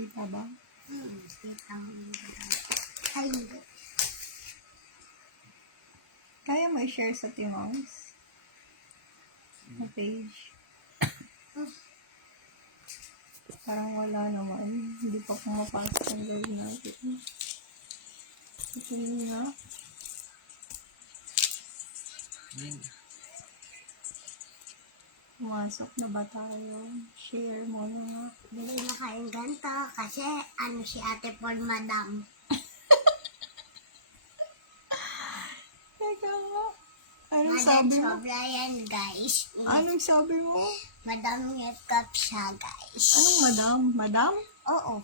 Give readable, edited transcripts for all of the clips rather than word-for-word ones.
Kita ba? Kita mo yung ay, hindi. Kaya mo i-share sa Timongs? Na page. Parang wala naman. Hindi pa pumapasok ang gawin natin. Ito nga. Pumasok na ba tayo? Share mo na nga. Bili na kayong ganito kasi ano si Ate Paul Madam. Teka nga. Anong Madam sabi mo? sobra yan guys. Anong sabi mo? Madam makeup siya guys. Anong madam? Madam? Oo.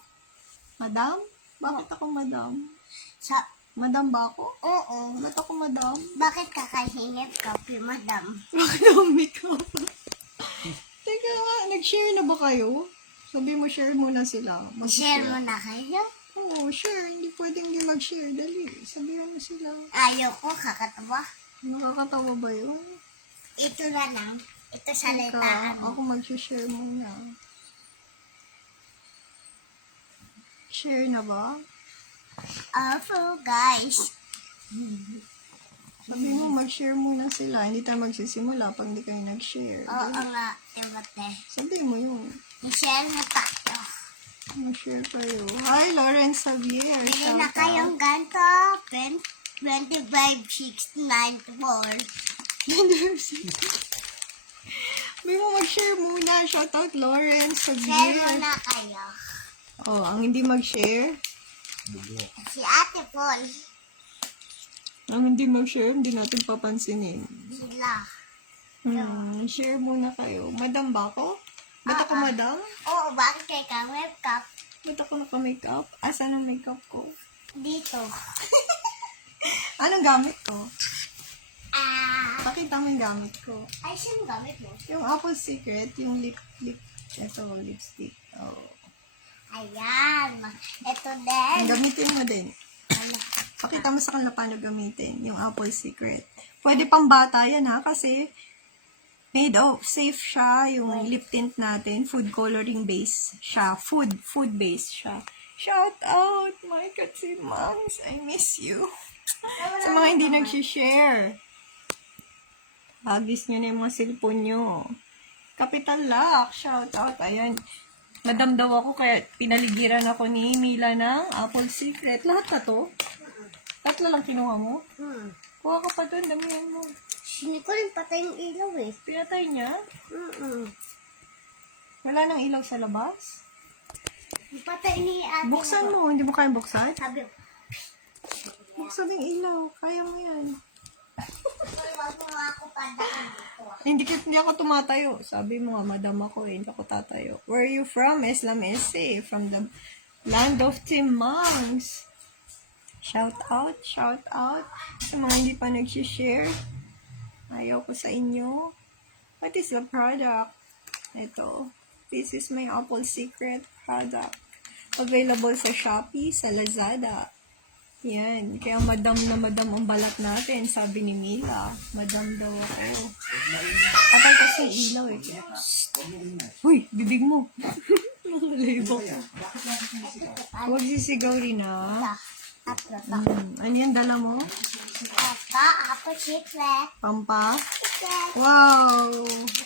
Madam? Bakit ako madam? Sa, Madam ba ako? oo. Ba't ako madam? Bakit kakahingip copy madam? Bakit ako makeup? Teka nga, nag-share na ba kayo? Sabi mo, share muna sila. Share mo na kayo? Oo, share. Hindi pwedeng hindi mag-share. Dali, sabihan mo sila. Ayaw ko kakatawa. Nakakatawa ba yun? Ito na lang. Ito sa Teka, letaan. ako mag-share muna. Share na ba? Opo guys. Sabi mo, mag-share muna sila. Hindi tayo magsisimula pag hindi kayo nag-share. Oo Dali. nga, ibate. Sabi mo yun. I-share na tayo. Mag-share kayo. Hi, Lawrence Xavier. Bili Shout na out. kayong ganito. 25,694. Sabi mo, mag-share muna. Shout out, Lawrence Share Xavier. mo na kayo. Oh, ang hindi mag-share. Si Ate Paul. Ang hindi mag-share, hindi natin papansinin. Sila. Share muna kayo. Madam ba ako? Ba't ako madam? Oo, bakit kay ka webcam? Ba't ako naka-makeup? Asan ang makeup ko? Dito. Anong gamit ko? Bakit? Pakita mo yung gamit ko. Ay, sino gamit mo? Yung Apple Secret, yung ito, lipstick. Oh. Ayan. Ito din. Gamitin mo din. Ano? Pakita mo sa kanila paano gamitin yung Apple Secret. Pwede pang bata yan ha, kasi made of safe siya, yung lip tint natin, food coloring base siya, food base siya. Shout out, my Katsimangs, I miss you. Sa mga hindi nag-share, hagis nyo na yung mga cellphone nyo. Capital Lock, shout out, ayan. Madam daw ako, kaya pinaligiran ako ni Mila ng Apple Secret. Lahat na to? Tatlo lang kinuha mo? Kuha ka pa doon, damihan mo. Hindi ko rin patay yung ilaw eh. Pinatay niya? Mm-mm. Wala nang ilaw sa labas? Patay ni ate. Buksan mo, hindi mo kaya buksan? Sabi, Buksan yung ilaw, kaya mo yan. wag mo nga ako padaan dito. Hindi ako tumatayo. Sabi mo nga, madam ako eh, hindi ako tatayo. Where are you from? Islam Essay, from the land of Timongs. Shout out sa mga hindi pa nag-share. Ayaw ko sa inyo. What is the product? Ito. This is my Apple Secret product. Available sa Shopee, sa Lazada. Yan. Kaya madam na madam ang balat natin, sabi ni Mila. Madam daw ako. Atay kasi ilaw eh. Uy, bibig mo. Label. Huwag sisigaw rin ah. Tatlo to. Ano yan, dala mo? Ako secret. Pampa? Secret. Wow!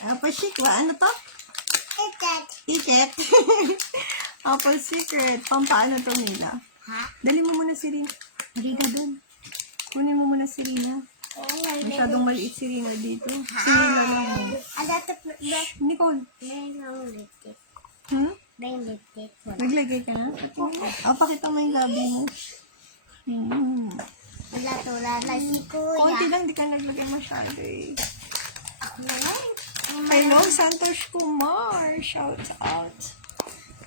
Apple Secret. Ano to? Secret. Ticket. Apple Secret. Pampa ano to, Mila? Ha? Dali mo muna si Rina. Rina dun. Kunin mo muna si Rina. Oo, may Masyadong maliit si Rina dito. Si Rina lang mo. Ano ito? Nicole. May lipstick. May lipstick. Naglagay ka na? Pakita mo yung labi mo. Wala to, wala si Konti kuya. lang, di ka naglagay masyado eh. Ako na lang. Hello, Santos Kumar. Shout out.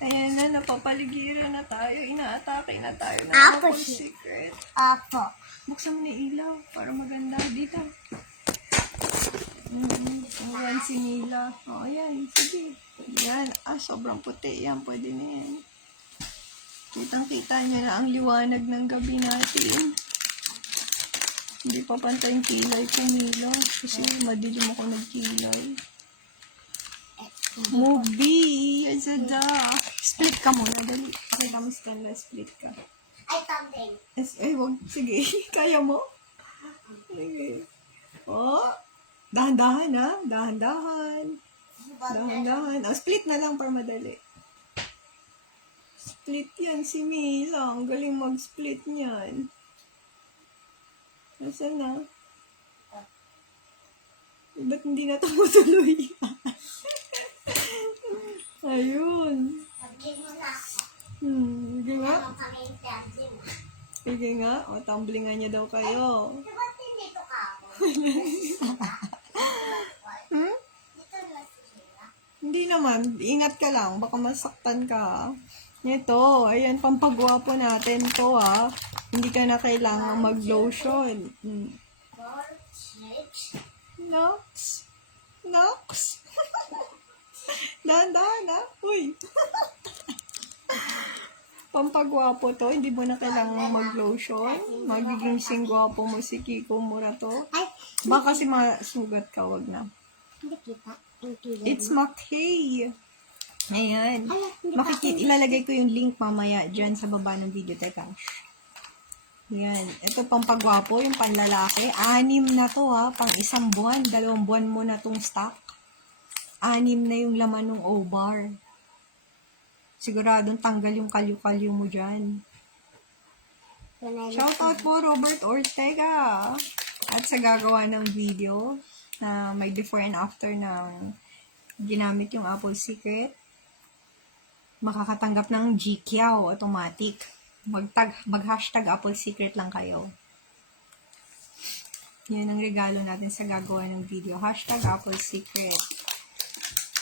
Ayan na, napapaligiran na tayo. Inaatake na tayo ng Apple Apple Secret. Apo. Buksan mo na yung ilaw para maganda dito. Ayan si Mila. O, ayan. Sige. Ayan. Sobrang puti. Yan, pwede na yan. Kitang-kita niya na ang liwanag ng gabi natin. Hindi pa pantay yung kilay ko, Mila. Kasi madilim ako nagkilay. Movie as a duck. Split ka muna, dali. Kita mo stainless, split ka. Ay, tumbling. Ay, wag. Sige. Kaya mo? Sige. Oh. Dahan-dahan, ha? Dahan-dahan. Dahan-dahan. Oh, split na lang para madali. Split yan si Mila. Ang galing mag-split niyan. Nasaan na? Ba't hindi na tumutuloy? Ayun. Tumbling mo na ako. Sige nga. Ano kami yung tumbling? Sige nga. O, tumblingan niya daw kayo. Di ba dito ka ako? Hmm? Dito na sila. Hindi naman. Ingat ka lang. Baka masaktan ka. Ito. Ayan, pampagwapo natin to, ha. Hindi ka na kailangan mag-lotion. 4, 6. Nox. Nox. Dahan-dahan, ha. Uy. Pampagwapo to. Hindi mo na kailangan mag-lotion. Magiging singwapo mo si Kiko Murato. Ay, Baka kasi masugat ka. Wag na. hindi kita. Hindi It's McKay. Ayan. Ay, hindi Ilalagay ko yung link mamaya dyan sa baba ng video. Teka. Yan. Ito pang pagwapo, yung panlalaki. 6 na to, ha. Pang 1 buwan. 2 buwan mo na tong stock. 6 na yung laman ng O-bar. Siguradong tanggal yung kalyo-kalyo mo dyan. Shoutout po Robert Ortega. At sa gagawa ng video na may before and after ng ginamit yung Apple Secret, makakatanggap ng GKiao automatic. Mag-hashtag Apple Secret lang kayo. Yan ang regalo natin sa gagawa ng video. Hashtag Apple Secret.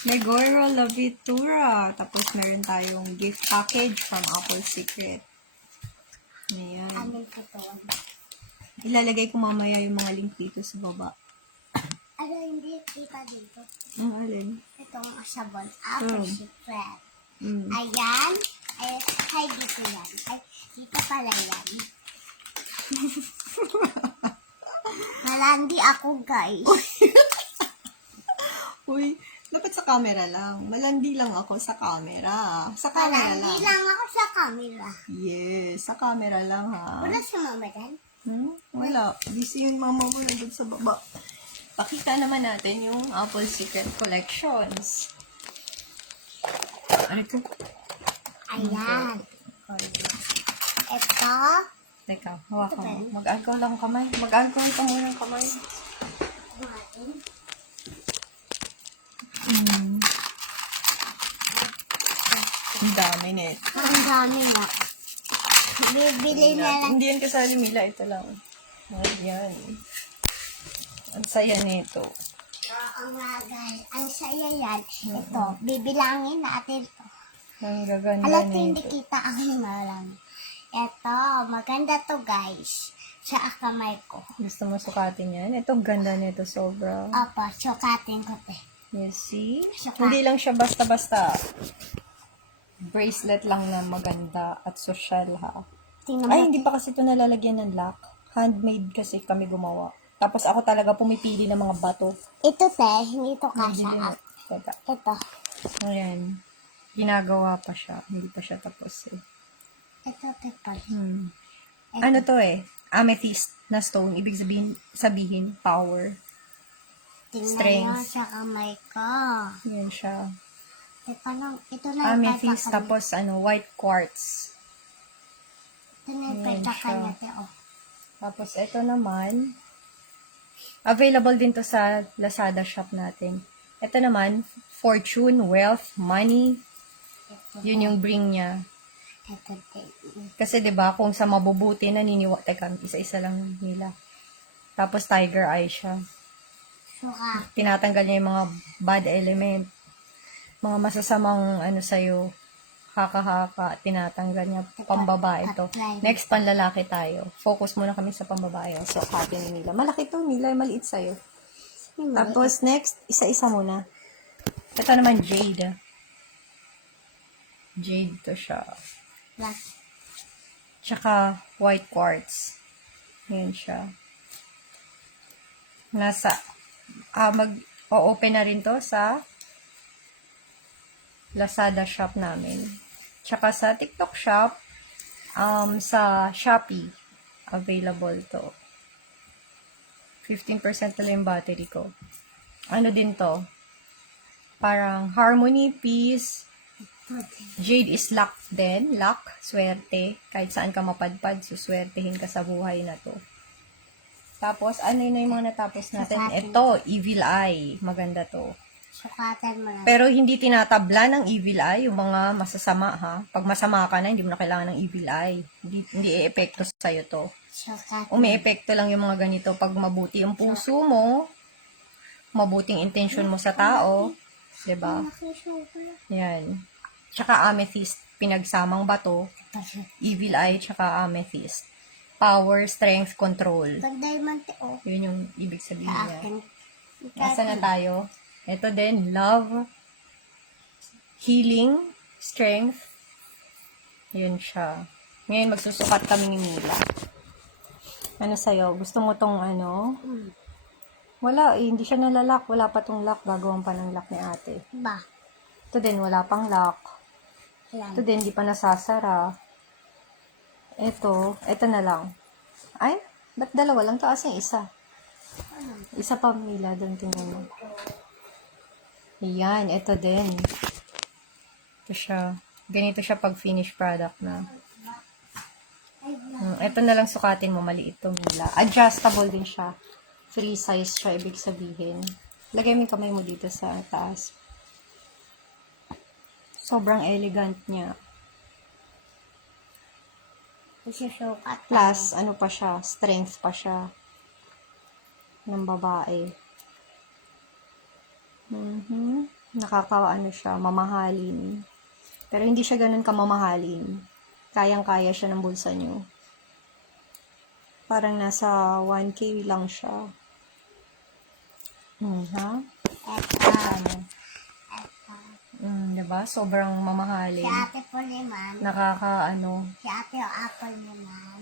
Negoro Lavitura. Tapos meron tayong gift package from Apple Secret. Ayan. Ano ito? Ilalagay ko mamaya yung mga link dito sa baba. Ano hindi kita dito? Ang alin? Itong sabon. Apple Oh. Secret. Mm. Ayan. Ay, dito yan. Ay, dito pala yan. Malandi ako, guys. Uy, dapat sa camera lang. Malandi lang ako sa camera. Sa camera Malandi lang. lang ako sa camera. Yes, sa camera lang, ha. Wala si mama dyan. Wala. Busy yung mama mo nandun sa baba. Pakita naman natin yung Apple Secret Collections. Ano ito? Ayan. Ito. Teka, hawakan mo. Mag-alcohol lang kamay. Mag-alcohol ka muna ng kamay. Ang dami nito. Ang dami na. Bibili na lang. Hindi yan kasali Mila. Ito lang. Ayan. Ang saya nito. Ang magal. Ang saya yan. Ito. Bibilangin natin ito. Ang gaganda Alam ko hindi nito. kita ang malang. Ito. Maganda to, guys. Sa kamay ko. Gusto mo sukatin yan? Ito, ganda nito. Sobra. Opo. Sukatin ko, te. Yes, see? Sukat. Hindi lang siya basta-basta. Bracelet lang na maganda at social, ha? Tingnan Ay, mo. hindi pa kasi ito nalalagyan ng lock. Handmade kasi kami gumawa. Tapos ako talaga pumipili ng mga bato. Ito, te. Hindi to Hindi kasha. na. Teka. Ito. Ayan. Ginagawa pa siya. Hindi pa siya tapos eh. Ito, te. Ano to eh? Amethyst na stone. Ibig sabihin power. Tingnan Strength. mo sa kamay ko. Yan siya. Ito na yung Amethyst pagkakan. tapos white quartz. Ito na yung Yan pagkakan siya. niya, te. Oh. Tapos ito naman, available din to sa Lazada shop natin. Ito naman, fortune, wealth, money. Ito, Yun yung bring niya. ito, te. Kasi 'di ba kung sa mabubuti teka, isa-isa lang nila. Tapos tiger eye siya. Suka. Tinatanggal niya yung mga bad element. Mga masasamang sa'yo. Haka-haka, tinatanggal niya. Pambabae to. Next, panlalaki tayo. Focus muna kami sa pambabae. So, cotton ni Mila. Malaki to, Mila. Maliit sa'yo. Tapos, next, isa-isa muna. Ito naman, jade. Jade to siya. Black. Tsaka, white quartz. Yan siya. O-open na rin to sa Lazada shop namin. Tsaka sa TikTok shop, sa Shopee, available to. 15% na lang yung battery ko. Ano din to? Parang Harmony, Peace, Jade is luck din. Luck, swerte. Kahit saan ka mapadpad, suswertehin ka sa buhay na to. Tapos, ano yun na yung mga natapos natin? Ito, Evil Eye. Maganda to. Sukatan mo na. Pero hindi tinatabla ng Evil Eye yung mga masasama, ha? Pag masama ka na, hindi mo na kailangan ng Evil Eye. Hindi e-epekto sa'yo to. Sukatan. Umi-epekto lang yung mga ganito pag mabuti yung puso mo, mabuting intention mo sa tao, 'di ba? Yan. Tsaka amethyst, pinagsamang bato, evil eye, tsaka amethyst. Power, strength, control. Pag diamond, Yun yung ibig sabihin sa niya. akin. Nasa na tayo? Ito din, love, healing, strength. Yun siya. Ngayon, magsusukat kami ni Mila. Ano sa'yo? Gusto mo tong ano? Wala, hindi siya nalalak. Wala pa tong lock. Gagawin pa ng lock ni ate. Ba? Ito din, wala pang lock. Yan. Ito din, hindi pa nasasara. Ito na lang. Ay, ba't dalawa lang to? Asa yung isa? Isa pa, Mila, doon tingnan mo. Yan, ito din. Ito siya. Ganito siya pag finished product na. Ito na lang sukatin mo, maliit to, Mila. Adjustable din siya. Free size siya, ibig sabihin. Lagay mo yung kamay mo dito sa taas. Sobrang elegant niya. Isusukat. Plus, ano pa siya, strength pa siya. Ng babae. Nakakaano siya, mamahalin. Pero hindi siya ganun kamamahalin. Kayang-kaya siya ng bulsa niyo. Parang nasa 1K lang siya. Ha? Ano? Diba? Sobrang mamahalin. Si ate po naman. Si ate o apple naman.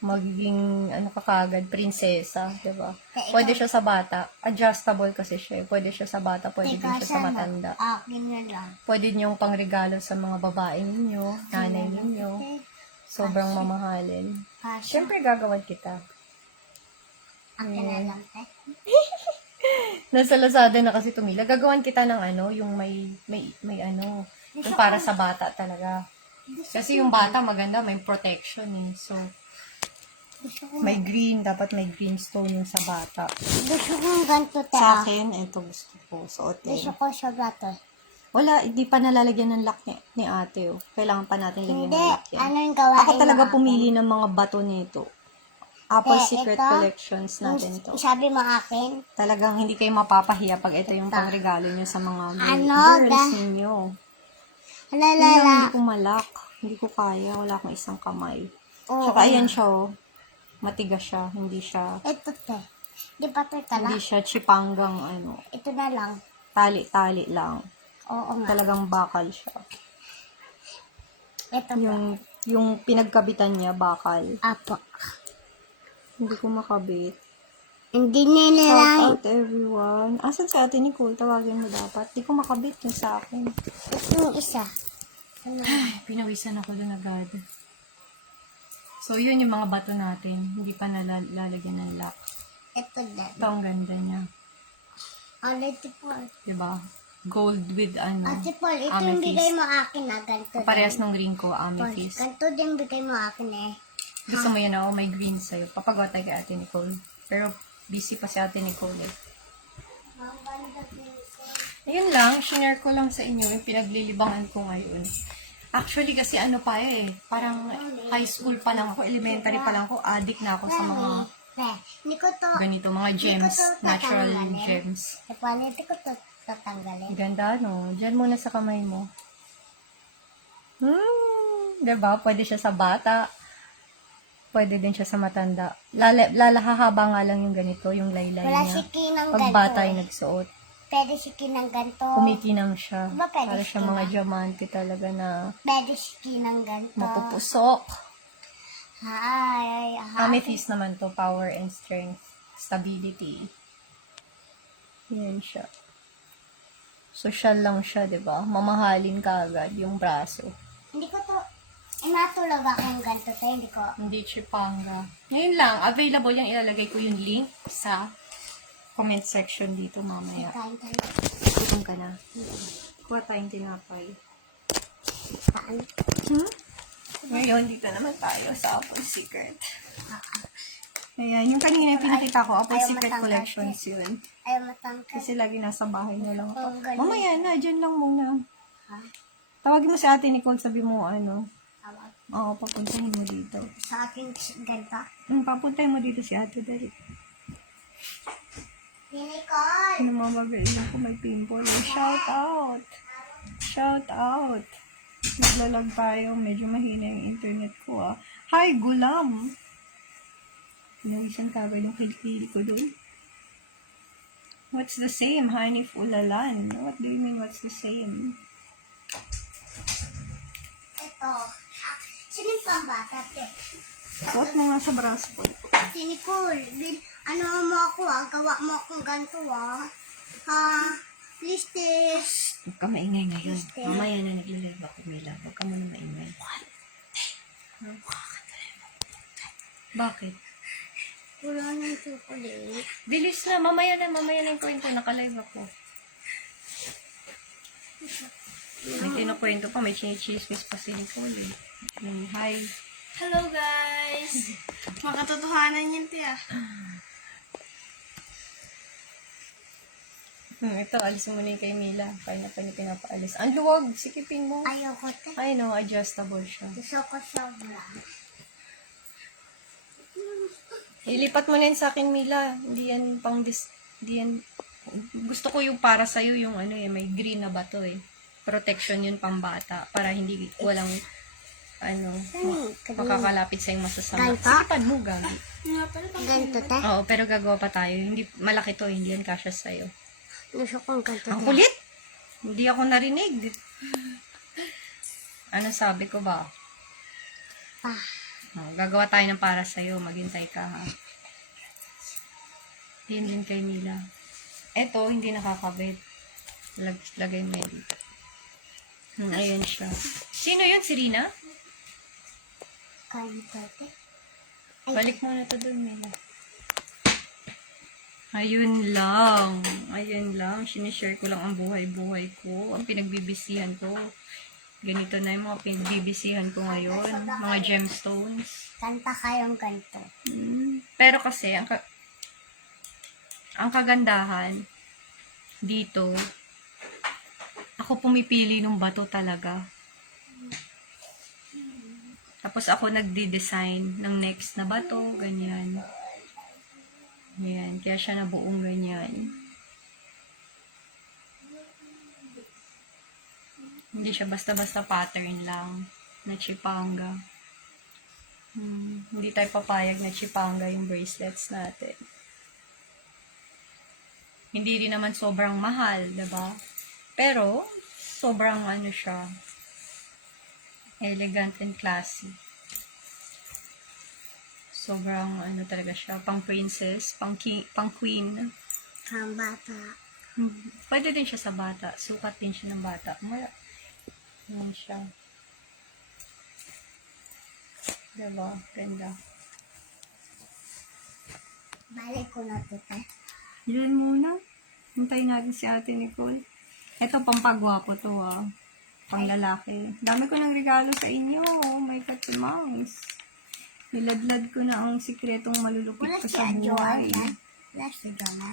Magiging, ka kagad, prinsesa, diba? Pwede siya sa bata. Adjustable kasi siya. Pwede siya sa bata, pwede din siya sa matanda. Akin na lang. Pwede niyong pangregalo sa mga babae ninyo, nanay ninyo. Sobrang mamahalin. Siyempre, gagawan kita. Akin na lang, Nasa Lazada na kasi tumila. Gagawan kita ng yung may yung para sa bata talaga. Kasi yung bata maganda, may protection eh. So, may green, dapat may green stone yung sa bata. Gusto kong ganito, Sa akin, ito gusto ko, suotin. Gusto ko sa bato. Wala, hindi pa nalalagyan ng lock ni ate. Oh. Kailangan pa natin lagyan ng Hindi, lock yan. ano yung gawain Ako talaga mo, pumili ng mga bato nito. Apple Secret ito, Collections natin to. Sabi mo akin, Talagang hindi kayo mapapahiya pag ito yung pangregalo nyo sa mga girls ninyo. Lalala. Hindi ko malak. Hindi ko kaya. Wala akong isang kamay. Oo, Tsaka ayan siya, oh. Matigas siya. Hindi siya, Ito, Di ba ito tala? hindi siya chipanggang, Ito na lang. tali-tali lang. Oo nga. Talagang bakal siya. Ito po. Yung pinagkabitan niya, bakal. Apo. Hindi ko makabit. Hindi nila Shout lang. out everyone. Asan si ate Nicole? Tawagin mo dapat. Hindi ko makabit yung sa akin. Yung isa. Pinawisan ako dun agad. So, yun yung mga bato natin. Hindi pa nalalagyan ng lock. Ito na. Ito ang ganda niya. Ate Paul. Diba? Gold with Ate Paul, ito yung bigay mo akin na. Ganito. Parehas ng green ko, Paul, amethyst. ganito din bigay mo akin eh. Gusto mo yan ako, may green sa'yo. Papagawa tayo kay ate Nicole. Pero, busy pa si ate Nicole eh. Ayun lang, shinare ko lang sa inyo yung pinaglilibangan ko ngayon. Actually, kasi parang high school pa lang ako, elementary pa lang ako, addict na ako sa mga Hindi ko to. ganito, mga gems, natural tatanggalin. gems. Paul, hindi ko to tatanggalin. Ganda, no? Diyan muna sa kamay mo. Diba? Pwede siya sa bata. Pwede din siya sa matanda. Lalahahaba nga lang yung ganito, yung laylay Wala niya. si Kinang Pag ganito. bata ay nagsuot. Pwede si Kinang ganito. Kumikinang siya. Diba pwede Para si siya mga diamante talaga na Pwede si Kinang ganito. mapupusok. Hi. Amethyst naman to, power and strength, stability. Yan siya. Social lang siya, 'di ba? Mamahalin ka agad yung braso. Hindi ko to, natulog akong ganito tayo, hindi ko. Hindi chipanga. Ngayon lang, available yung ilalagay ko yung link sa comment section dito mamaya. Kain tayo. Gutom ka na. Kuha tayong tinapay. Saan? Ngayon, dito naman tayo sa Apple Secret. Ayan, yung kanina yung pinakita ko, Apple Ayaw Secret matangkad Collections yun. Ayaw matangkad. Kasi lagi nasa bahay na lang Oo, ako. ganun. Mamaya na, dyan lang muna. Ha? Tawagin mo si ate Nicole, sabi mo ano. Tawag. Oo, papuntahin mo dito. Sa ating ganito. Papuntahin mo dito si ate dali. Nicole! Namamagaling ko, may pimple. Shout out! Shout out! Naglalag tayo. Medyo mahina yung internet ko ah. Hi, Gulam! Pinawisan ka ba yung kilikili ko dun? What's the same? Hanif Ulalan. What do you mean what's the same? Ito. Sino yung pambata, te? Suot mo nga sa braso ko. Si Nicole, ano mo ako gawa mo akong ganito please, tis. Huwag ka maingay ngayon. Mamaya na naglalag ako, Mila. Huwag ka muna maingay. Bakit? Wala nang chocolate. Bilis na. Mamaya na yung kwento. Nakalive ako. May kinukwento pa. May chinichismis pa si Nicole. Hi. Hello guys! Makatotohanan yun, tiya. Ito, alisin mo na yung kay Mila. Kaya na pa niya pinapaalis. Ang luwag. Sikipin mo. Ayoko, te. I know, adjustable siya. Gusto ko sobra. Ilipat mo na yun sa akin, Mila. Hindi yan hindi yan, gusto ko yung para sa'yo yung ano eh, may green na bato eh. Protection yun pambata. Para hindi, walang, makakalapit sa'yo masasama. Ganito? Sikipad mo, Gabi. Nga pala, Ganito, te. Oo, pero gagawa pa tayo. Hindi, malaki to, hindi yan kasya sa'yo. Gusto kong ganito, Ang te. kulit! Hindi ako narinig. Ano sabi ko ba? Gagawa tayo ng para sa'yo. Maghintay ka, ha? Yun din kay Mila. Eto, hindi nakakabit. Lagay mo yun. Ayan siya. Sino yun? Si Rina? Ganito, te. Balik mo na to dun, Mila. Ayun lang. Ayun lang. Sinishare ko lang ang buhay-buhay ko. Ang pinagbibisihan ko. Ganito na yung mga pinagbibisihan ko ngayon. Mga gemstones. Kanta kayong ganito. Pero kasi, ang kagandahan dito, ako pumipili ng bato talaga. Tapos ako nagde-design ng next na bato, ganyan. Ayan, kaya siya nabuong ganyan. Hindi siya basta-basta pattern lang na chipanga. Hindi tayo papayag na chipanga yung bracelets natin. Hindi rin naman sobrang mahal, diba? Pero, sobrang ano siya, elegant and classy. Sobrang ano talaga siya, pang princess, pang queen. Pambata. Pwede din siya sa bata. Sukat din siya ng bata. Yan siya. Diba? Ganda. Balik ko na to, te. Yan muna. Hintayin natin si ate Nicole. Ito, pampagwapo to Pang lalaki. Dami ko ng regalo sa inyo. Oh my katimangs. Niladlad ko na ang sikretong malulupit Wala ko si sa buhay. Joanna. Wala si Joanna.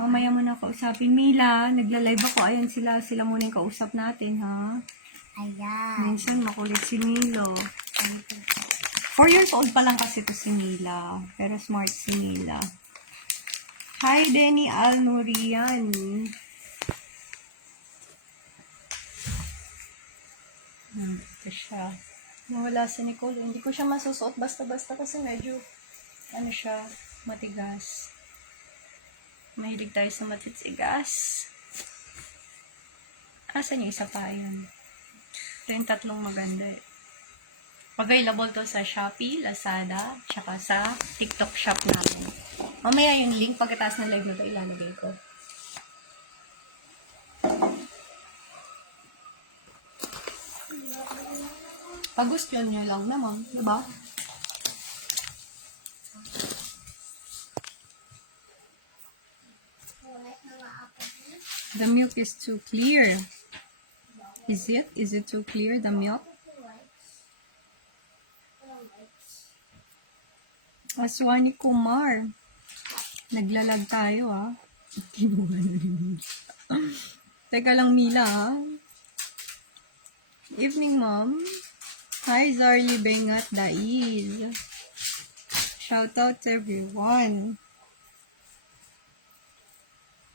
Mamaya mo na kausapin. Mila, nagla-live ako. Ayan sila. Sila muna yung kausap natin, ha? Ayan. Minsan makulit si Milo. 4 years old pa lang kasi to si Mila. Pero smart si Mila. Hi, Denny Alnurian. Ito siya. Nawala si Nicole. Hindi ko siya masusuot basta-basta kasi medyo, ano siya, matigas. Mahilig tayo sa matitigas. Asan yung isa pa yun? Ito yung tatlong maganda eh. Available to sa Shopee, Lazada, tsaka sa TikTok shop namin. Mamaya yung link pagkatapos ng live na ito ilalagay ko. Pag gusto nyo lang naman, diba? The milk is too clear. Is it? Is it too clear, the milk? Aswani Kumar. Naglalag tayo, ha? Teka lang, Mila, ha? Evening, Mom. Hi, Zarly Bengat Daiz. Shout out to everyone.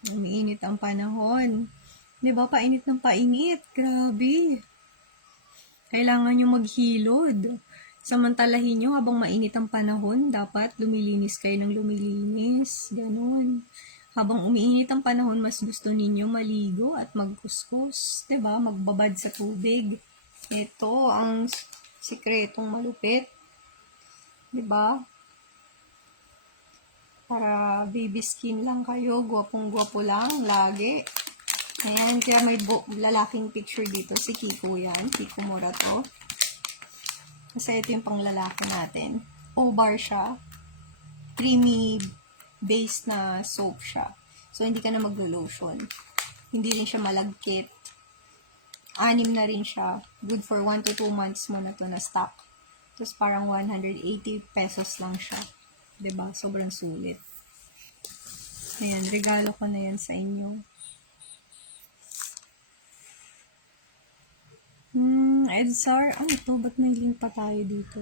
Umiinit ang panahon. Di ba, painit ng painit. Grabe. Kailangan nyo maghilod. Samantalahin nyo habang mainit ang panahon, dapat lumilinis kayo ng lumilinis. Ganon. Habang umiinit ang panahon, mas gusto ninyo maligo at magkuskus. Diba? Magbabad sa tubig. Ito ang sikretong malupit. Diba? Para baby skin lang kayo, gwapong-gwapo lang, lagi. Ayan, kaya may lalaking picture dito. Si Kiko yan. Kiko Mura to. Kasi ito yung panglalaki natin. O-bar siya. Creamy base na soap siya. So, hindi ka na maglo-lotion. Hindi rin siya malagkit. 6 na rin siya. Good for 1 to 2 months mo na to na stock. Tapos parang 180 pesos lang siya. 'Di ba? Sobrang sulit. Ayan, regalo ko na yan sa inyo. Edsar, ano to? Ba't may link pa tayo dito?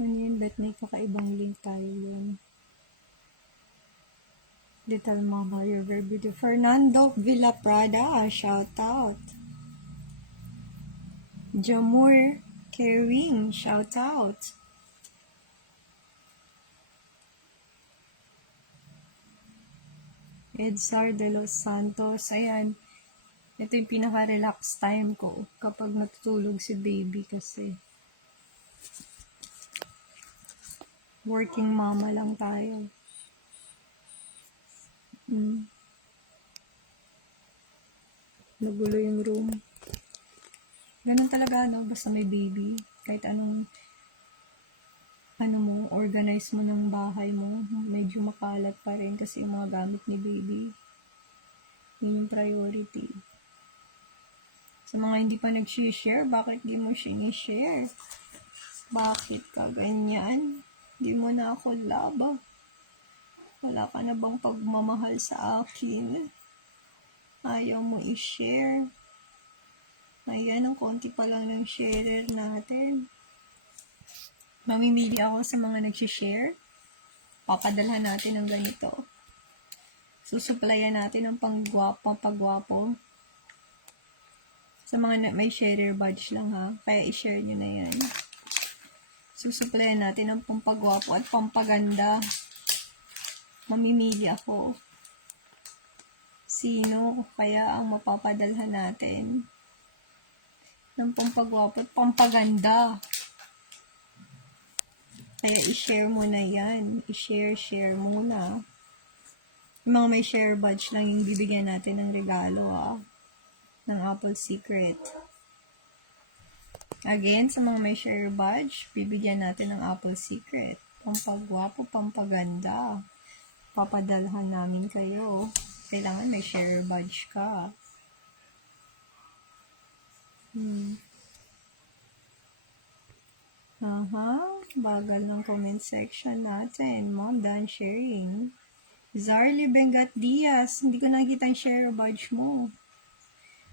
Ano yun? Ba't may kakaibang link tayo yun? Little Mama, you're very beautiful. Fernando Villaprada, shout out. Jamur Kering, shout out. Edsar de los Santos, ayan. Ito yung pinaka-relax time ko kapag natutulog si baby kasi working mama lang tayo. Nagulo yung room. Ganun talaga, no? Basta may baby. Kahit anong mo, organize mo ng bahay mo, medyo makalat pa rin kasi yung mga gamit ni baby. Yun yung priority. Sa mga hindi pa nag-share, bakit di mo sinishare? Bakit ka ganyan? Di mo na ako love. Wala ka na bang pagmamahal sa akin? Ayaw mo i-share. Ayan, ang konti pa lang ng sharer natin. Mamimili ako sa mga nag-share. Papadalhan natin ng ganito. Susuplayan natin ng pagwapo. Sa mga may sharer badge lang, ha. Kaya i-share nyo na yan. Susuplayan natin ng pampagwapo at pampaganda. Mamimili ako. Sino kaya ang mapapadalhan natin ng pampagwapo at pampaganda? Kaya i-share mo na yan. I-share muna. Yung mga may share badge lang yung bibigyan natin ng regalo, ng Apple Secret. Again, sa mga may share badge, bibigyan natin ng Apple Secret. Pampagwapo, pampaganda. Papadalhan namin kayo. Kailangan may share badge ka. Bagal ng comment section natin. Mom, done sharing. Zarly Bengat Diaz, hindi ko nakikita ang share badge mo.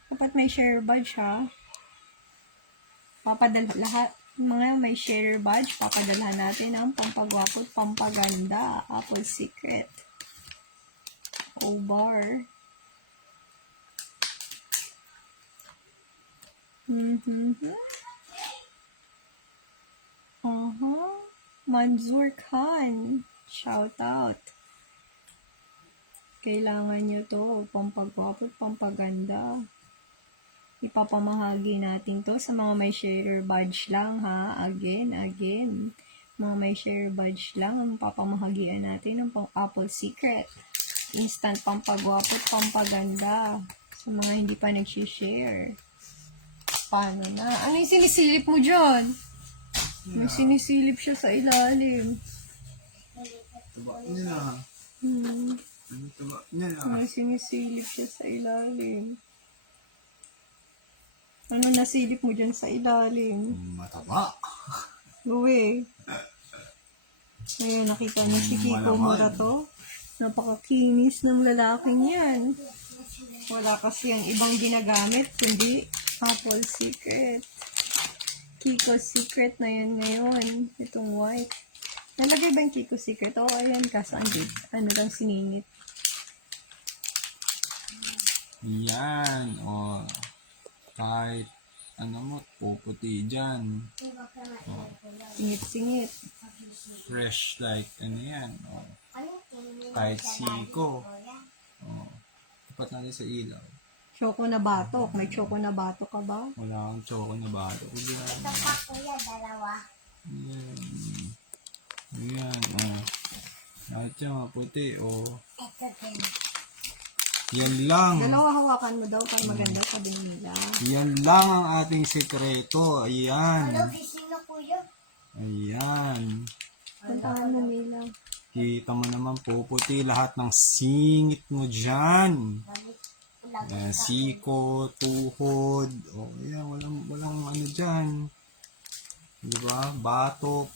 Dapat may share badge, ha? Lahat mga may share badge, papadalhan natin ang pampagwapo at pampaganda. Apple Secret. O-bar. Manzur Khan. Shout out. Kailangan nyo to. Pampagwapo at pampaganda. Ipapamahagi natin to sa mga may share badge lang, ha? Again. Mga may share badge lang ang papamahagian natin ng Apple Secret. Instant pampagwapo at pampaganda. Sa mga hindi pa nag-share. Paano na? Ano yung sinisilip mo dyan? May sinisilip siya sa ilalim. Taba niya na. Ano taba niya na? May sinisilip siya sa ilalim. Ano nasilip mo dyan sa ilalim? Mataba. Uwe. Ngayon, nakita niyo si Kiko Murato. Napakakinis ng lalaking yan. Wala kasi ang ibang ginagamit, kundi Apple Secret. Kiko Secret na yan ngayon. Itong white. Nalagay ba yung Kiko Secret? Oo, ayan. Kasaan dito? Ano lang siningit. Yan. O. Kahit ano mo, puputi dyan. Singit-singit. Fresh like ano yan. O. Kahit siko. O. Tapat natin sa ilaw. Choco na batok. May choco na batok ka ba? Wala kang choco na bato. Ito pa kuya, dalawa. Yan. Ayan. O. Lahat yan, maputi. O. Ito din. Yan lang. Dalawa hawakan mo daw para maganda sabi nila. Yan lang ang ating sekreto. Ayan. Ano, gising na kuya? Ayan. Puntahan mo nila. Kita mo naman puputi lahat ng singit mo dyan. Ayan, siko, tuhod. O, ayan, walang ano dyan. Diba? Batok.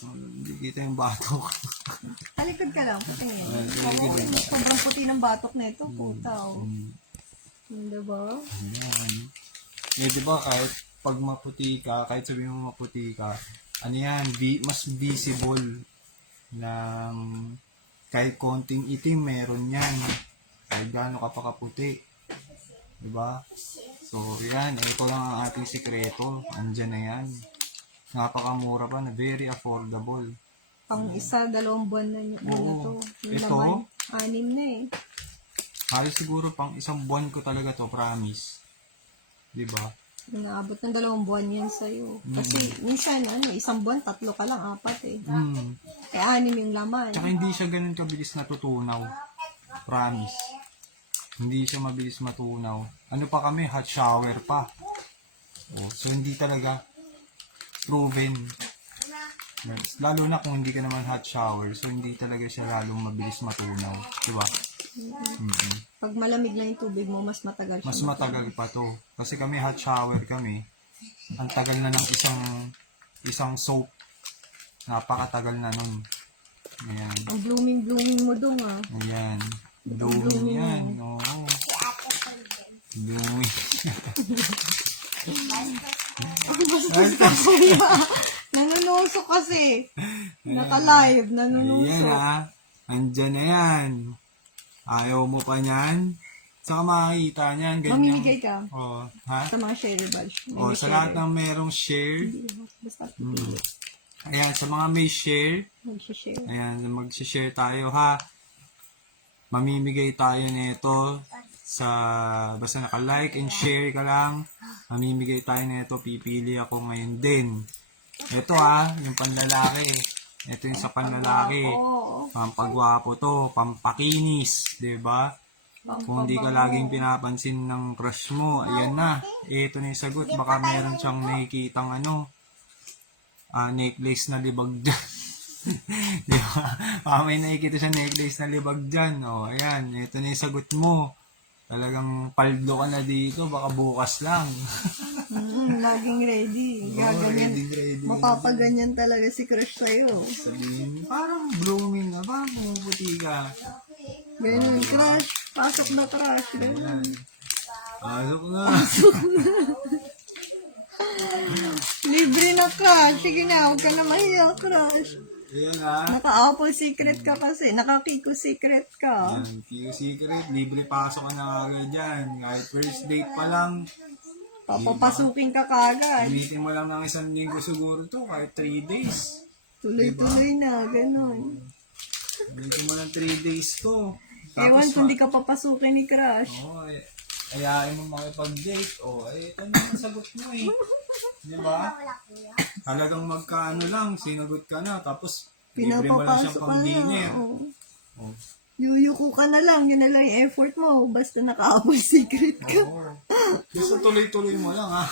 Hindi kita yung batok. Talikod ka lang, patingin. talikod Oo, lang. sobrang puti ng batok na ito, puta. Oh. Diba? Ayan. Eh, diba kahit pag maputi ka, kahit sabihin mo maputi ka, ano yan, mas visible ng kahit konting itim meron yan. Kahit gaano ka pa kaputi. Diba? So, yan. Ito lang ang ating sekreto. Andyan na yan. Napakamura pa na. Very affordable. Pang isa, 2 buwan na to. Oo. Yung Ito? laman, 6 na eh. Halos siguro pang 1 buwan ko talaga to, promise. Diba? Naabot ng 2 buwan yan sa'yo. Kasi minsan, 1 buwan, 3 ka lang, 4 eh. Kaya 6 yung laman. Tsaka hindi siya ganun kabilis natutunaw. Promise. Hindi siya mabilis matunaw. Ano pa kami? Hot shower pa. Oh, so hindi talaga proven. Yes. Lalo na kung hindi ka naman hot shower, so hindi talaga siya lalong mabilis matunaw. Diba? Pag malamig lang yung tubig mo, mas matagal siya. Mas matagal pa to. Kasi kami hot shower kami. Ang tagal na ng isang soap. Napakatagal na nun. Ayan. Ang blooming mo dong ah. Ayan. Blooming yan. Oo. Blooming. Bastos ka kuya. Nanunusok kasi. Naka-live, Ayan nanunusok. Andyan na yan. Ayaw mo pa niyan? Saka makikita niyan. Ganyan. Mamimigay ka Oh, ha? sa mga shareables. Oh, sa lahat ng merong share. Basta pipili. Ayan, sa mga may share. Mag-share. Ayan, mag-share tayo ha. Mamimigay tayo nito sa basta naka-like and share ka lang. Mamimigay tayo nito, pipili ako ngayon din. Ito yung panlalaki. Ito yung sa panlalaki. Oo. Pampagwapo to, pampakinis, 'di ba? Kung hindi ka laging pinapansin ng crush mo, ayan na. Ito na yung sagot. Baka meron siyang nakikitang necklace na libag dyan. Di ba? May nakikita siya necklace na libag dyan. O, ayan. Ito na yung sagot mo. Talagang paldo ka na dito. Baka bukas lang. Laging ready. Gaganyan. Ready. Mapapaganyan talaga si crush sa'yo. Sabihin, parang blooming na. Parang pumuputi ka. Ganun, crush. Pasok na crush. Ganun. Ayan. Pasok na. Libre na crush. Sige na, huwag ka na mahiya crush. Ayan Naka-Apple Secret ka kasi. Naka-Kiko Secret ka. Ayan, Kiko Secret, libre pasok ka na agad dyan. Kahit first date pa lang, Papapasukin ka kagad. gamitin mo lang ng 1 linggo siguro to, kahit 3 days. Tuloy-tuloy na, ganun. Gamitin mo lang 3 days to. Ewan kung di ka papasukin ni crush. Ayain mo makipag-date. Ito na ang sagot mo eh. Di ba? Talagang magkaano lang, sinagot ka na, tapos libre mo lang siyang Pinapapasok ka pang na. dinner. Oo. Oh. Yuyuko ka na lang. Yun na lang yung effort mo. Basta naka-Apple Secret ka. Oo. Gusto tuloy-tuloy mo lang, ha?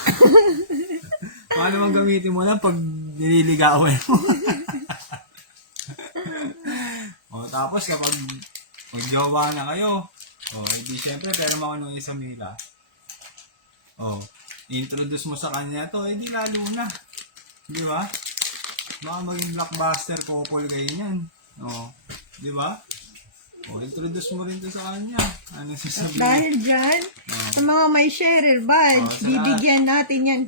Paano naman gamitin mo lang pag nililigawan mo? O, tapos kapag magjowa na kayo, edi syempre, pero mga nung isa Mila. Introduce mo sa kanya to, edi lalo na. Di ba? Baka maging blockbuster couple kayo niyan. Di ba? Introduce mo rin to sa kanya. Ano sasabihin? Dahil dyan, sa mga may sharer badge, sa bibigyan natin yan.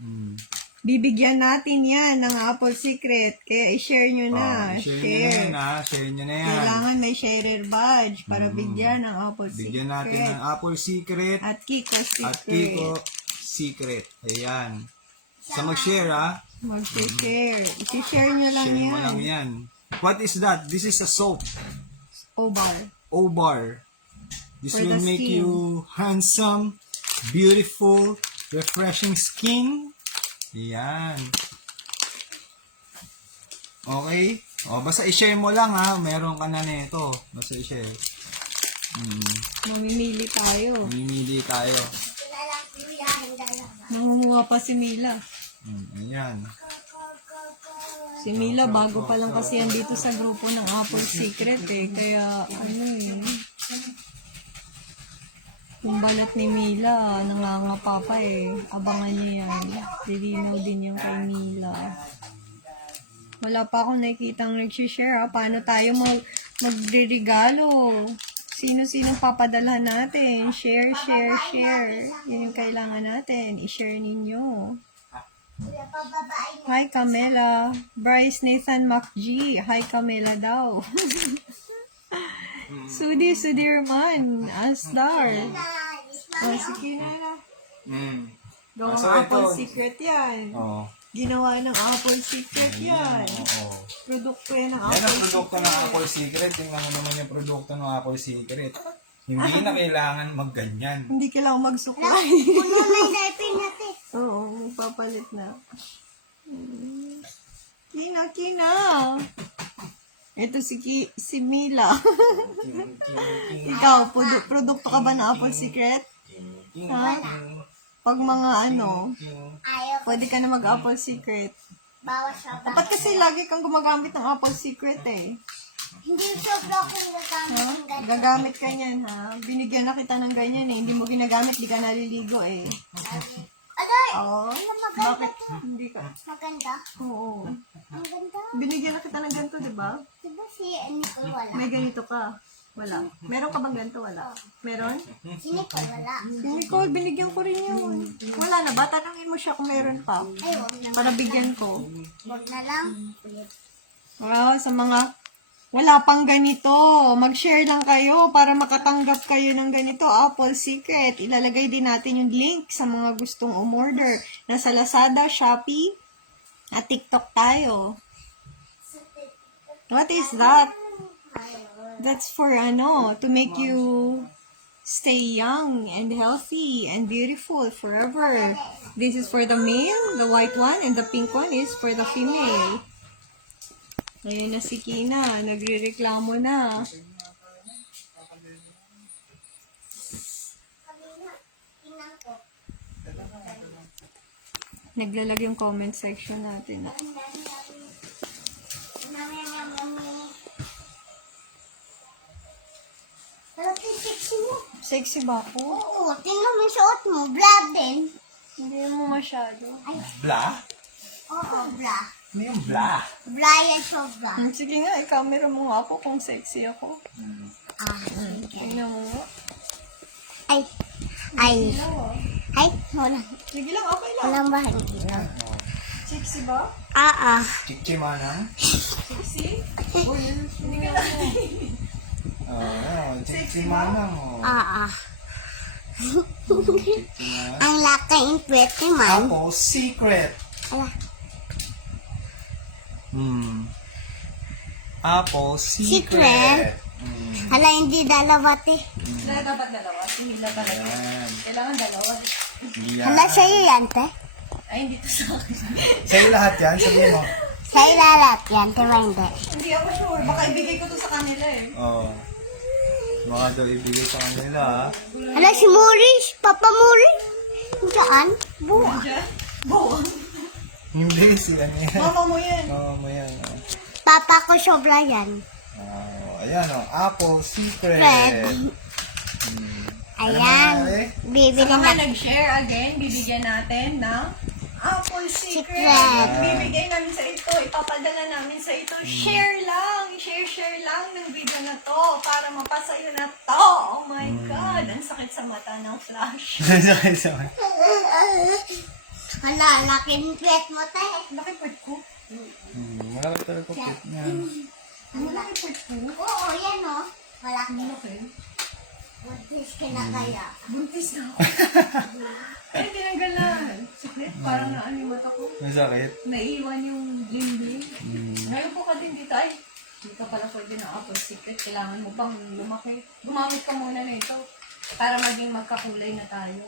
Hmm. Bibigyan natin yan ng Apple Secret. Kaya i-share nyo na. Share nyo na yan, ha? Share nyo na yan. Kailangan may sharer badge para bigyan ng Apple Secret. Bigyan natin ng Apple Secret At Kiko Secret. at Kiko Secret. Ayan. Sa mag-share, ha? Mag-share. I-share nyo lang Share yan. mo lang yan. What is that? This is a soap. O-bar. O-Bar. This For will the make skin. you handsome, beautiful, refreshing skin. Ayan. Okay? Basta i-share mo lang, ha? Meron ka na nito. Basta i-share. Mamimili tayo. Mamimili tayo. Nangunguha pa si Mila. Ayan. Si Mila, bago pa lang kasi yan dito sa grupo ng Apple Secret eh. Kaya, yung balat ni Mila, nangangapa pa eh. Abangan niyo yan. Lilinaw din yung kay Mila. Wala pa akong nakikitang nag-share ha. Paano tayo magre-regalo? Sino-sino papadala natin? Share, share, share. Yan yung kailangan natin. I-share ninyo. Hi, Camela. Bryce Nathan MacG. Hi, Camela daw. Sudirman. Asdar. Sige na. Gawang So, Apple ito. Secret yan. Oo. Ginawa ng Apple Secret yan. Oo. Produkto yan ng Yan ang Apple produkto ng Apple Secret. Tingnan mo naman yung produkto ng Apple Secret. Hindi na kailangan magganyan. Hindi kailangan magsuklay. Puno na yung diaper natin. Oo, magpapalit na. Kina. Ito si Mila. Ikaw, produkto ka ba ng Apple Secret? Ha? Pag mga Ayaw. pwede ka na mag-Apple Secret. Bawas sa Dapat kasi lagi kang gumagamit ng Apple Secret eh. Hindi sobra kung nagamit Ha? ng ganito. Gagamit ka niyan ha. Binigyan na kita ng ganyan eh. Hindi mo ginagamit, di ka naliligo eh. Aday! Oo. Maganda Bakit? to. Hindi ka. Maganda. Oo. Ang ganda. Binigyan na kita ng ganito, di ba? Diba si Nicole wala? May ganito ka. Wala. Meron ka bang ganito? Wala. Meron? Si Nicole wala. Si Nicole, binigyan ko rin yun. Wala na ba? Tanungin mo siya kung meron pa. Ay, wag na. Para bigyan ko. Wag na lang. Sa mga wala pang ganito, mag-share lang kayo para makatanggap kayo ng ganito. Apple Secret. Ilalagay din natin yung link sa mga gustong umorder. Nasa Lazada, Shopee, at TikTok tayo. What is that? That's for to make you stay young and healthy and beautiful forever. This is for the male, the white one, and the pink one is for the female. Ayun na si Kina, nagre-reklamo na. Naglalag yung comment section natin. Pero sexy mo. Sexy ba ako? Oo, tingnan mo yung suot mo. Bla din. Hindi mo masyado. Bla? Oo, bla. Ano yung bla? Bla yan sobra. Sige nga, i-camera mo nga ako kung sexy ako. Tingnan mo nga. Ay. Ay. Ay, wala. Sige lang, okay lang. Walang bahagi lang. Sexy ba? Chichi manang? Sexy? Uy, hindi ka lang. Chichi manang. Chichi manang. Ang laki yung pwede man. Apple Secret. Ala. Apple Secret. Secret. Hala, hindi dalawa te. Dapat dalawa. Sinila talaga. Ayan. Kailangan dalawa. Yan. Hala, sa'yo yan te. Ay, hindi to sa akin. Sa'yo lahat yan, sabihin mo. Sa ilalat yan, di ba hindi? Hindi ako sure. Baka ibigay ko to sa kanila eh. Oo. Baka daw ibigay sa kanila, ha? Hala, si Maurice, Papa Maurice. Saan? Buwa. Diyan. Buwan. Hindi, si ano yan. Mama mo yan. Oo, mo yan, oh. Papa ko sobra yan. Oh, ayan, oh. Apple Secret. Fred. Ano Ayan. nangyari? Sa Bibili mga na. nag-share again, bibigyan natin ng Apple Secret. Secret. Bibigay namin sa ito. Ipapadala namin sa ito. Share lang. Share lang ng video na to para mapasayo na to. Oh my God. Ang sakit sa mata ng flash. Sorry. Hala, laking pet mo, te. Laki part ko. Malaki talaga pit niyan. Ang laki part ko. Oo, yan o. Wala Ang laki. Buntis ka na kaya. Buntis na ako. Ay, tinanggalan. Sakit. Parang naano yung mata ko. Masakit. Naiwan yung bling-bling. Ngayon po ka din dito. Ay, hindi ka pala pwede ng Apple Secret. Kailangan mo pang lumaki. Gumamit ka muna na ito. Para maging magkakulay na tayo.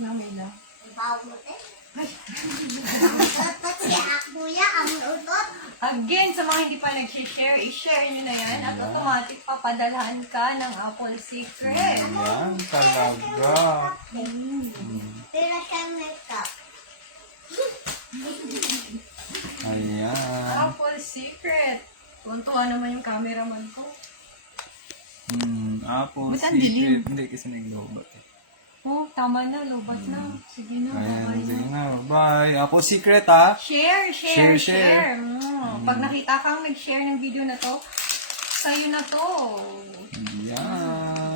Namin na. Ibaw mo, te. Dapat si Akuya ang utot. Again, sa mga hindi pa nag-share, i-share nyo na yan at automatic papadalahan ka ng Apple Secret. Ayan, talaga. Tira siyang makeup. Ayan. Apple Secret. Tuntua naman yung cameraman ko. Apple Ba't ang dilim? Secret. Hindi, kasi nag-lobat eh. Oh, tama na. Lobat na. Sige na. Ayan, Bye sige na. na. Bye. Apple Secret, ha? Share. Share. Pag nakita kang nag-share ng video na to, sa'yo na to. Ayan.